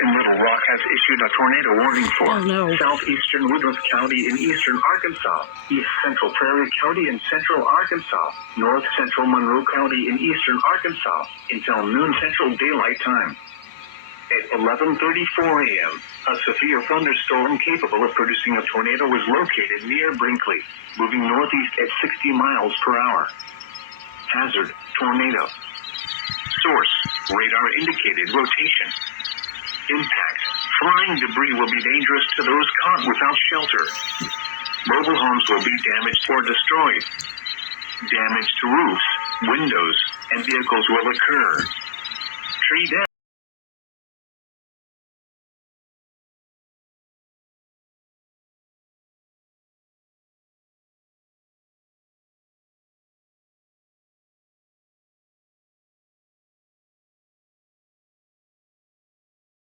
in Little Rock has issued a tornado warning for southeastern Woodruff County in eastern Arkansas, east central Prairie County in central Arkansas, north central Monroe County in eastern Arkansas until noon Central Daylight Time. At 11:34 a.m., a severe thunderstorm capable of producing a tornado was located near Brinkley, moving northeast at 60 miles per hour. Hazard: tornado. Source: radar indicated rotation. Impact: flying debris will be dangerous to those caught without shelter. Mobile homes will be damaged or destroyed. Damage to roofs, windows, and vehicles will occur. Tree damage.